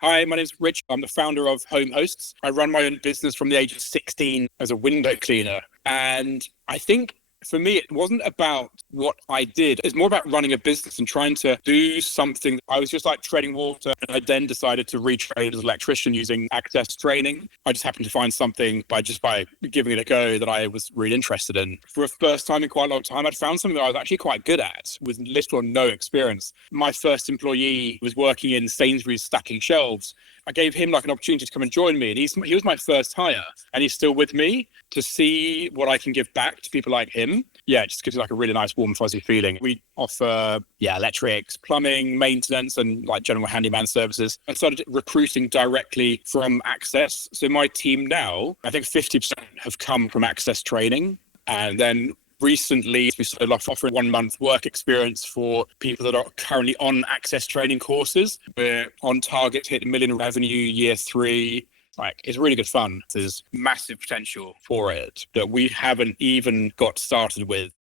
Hi, my name's Rich. I'm the founder of Home Hosts. I run my own business from the age of 16 as a window cleaner. And I think for me, it wasn't about what I did. It's more about running a business and trying to do something. I was just like treading water. And I then decided to retrain as an electrician using access training. I just happened to find something by giving it a go that I was really interested in. For a first time in quite a long time, I'd found something that I was actually quite good at with little or no experience. My first employee was working in Sainsbury's stacking shelves. I gave him like an opportunity to come and join me, and he was my first hire, and he's still with me. To see what I can give back to people like him, it just gives you like a really nice warm fuzzy feeling. We offer electrics, plumbing, maintenance, and like general handyman services. I started recruiting directly from Access. So my team now, I think 50% have come from Access training, and then recently, we started offering 1 month work experience for people that are currently on Access training courses. We're on target to hit 1 million revenue year 3. It's really good fun. There's massive potential for it that we haven't even got started with.